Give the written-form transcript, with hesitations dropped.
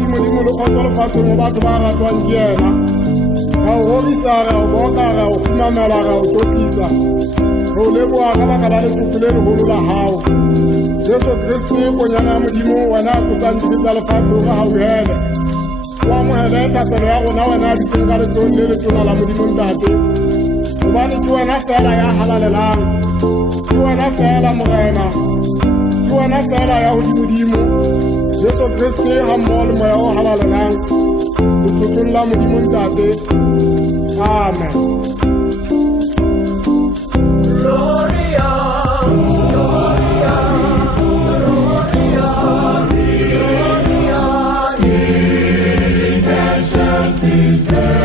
Modimo le kgotso lefatsheng go batho ba ratwang ke yena. Ra o robisa, ra o boka, ra o fumamela, ra o totlisa. Re o leboha ka baka la letsoku le legolo la hao. Jesu Kristo konyana ya Modimo, wena a tlosang dibe tsa lefatshe o re hauhele. O amohele thapelo ya rona wena a bitseng ka letsohong le letona la Modimo Ntate. Hobane ke wena fela ya halalelang, ke wena fela Morena, ke wena fela ya hodimodimo. Jesu Kristo ha mmoho le moya o halalelang letlotlong la Modimo Ntate. Amen. Gloria, Gloria, Gloria, Gloria in excelsis Deo.